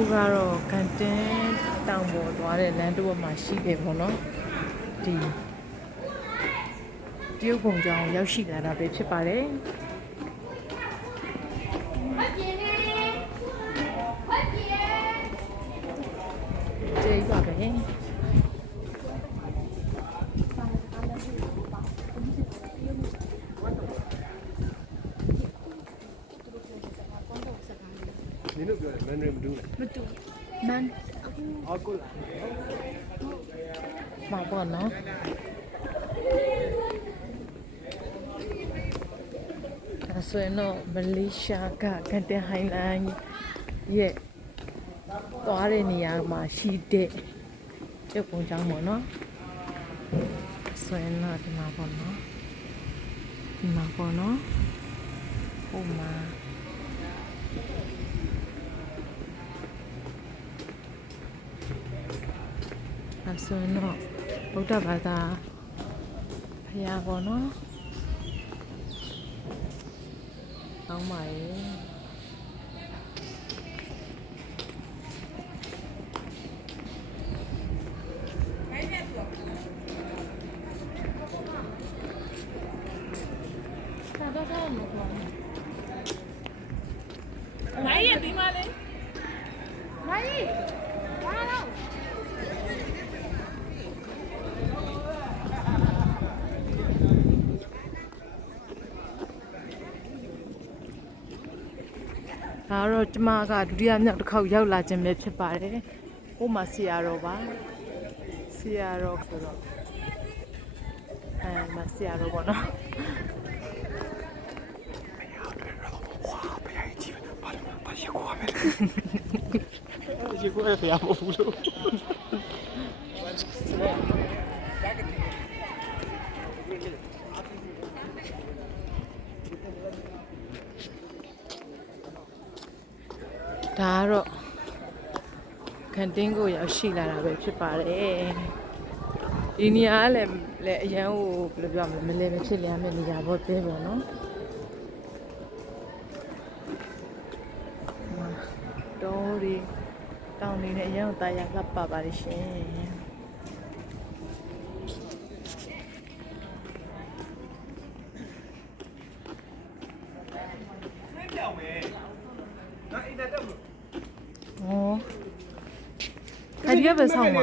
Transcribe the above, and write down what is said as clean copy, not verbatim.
ခုကတော့ကန်တင်းတောင်ပေါ်သွားတဲ့လမ်းတစ်ဝက်မှာရှိတယ်ပေါ့နော်ဒီတရုတ်ပုံကြောင်ရောက်ရှိလာတာပဲဖြစ်ပါတယ်ကျေးပါပဲ你那边门人不懂嘞？မတူမန်啊，过来。 မှာပေါ့နော်အဲဆိုရင်တော့မလေးရှားကကန်တင်းဟိုင်းလန်းရဲ့သွားတဲ့နေရာမှာရှိတဲ့ရုပ်ပုံကြောင်းပေါ့နော်ဆိုရင်တော့ဒီမှာပေါ့နော်ဒီမှာပေါ့နော်ဟိုမှာအဲဆိုရင်တော့ဗုဒ္ဓဘာသာဖရာပေါ့နော်အောင်းပါရဲ့မိုင်းရဒီမှာလေမိုင်းဘာလို့ဒါတော့ကျမကဒုတိယမြောက်တစ်ခေါက်ရောက်လာခြင်းပဲဖြစ်ပါတယ်။ဟိုမှာဆရာတော်ပါ။ဆရာတော်ဆိုတော့မဆရာတော်ပေါ့နော်။结果也非要不服了。ဒါကတော့ကန်တင်းကိုရောက်ရှိလာတာပဲဖြစ်ပါတယ်ဒီနေရာကလည်းအရန်ကိုဘယ်လိုပြောမလဲမလဲမဖြစ်လျားမယ့်နေရာပေါ့တဲပေါ့နော်တော်ရီတောင်းနေတဲ့အရန်ကိုတာယာလှပပါလိမ့်ရှင်哦，还特别长吗？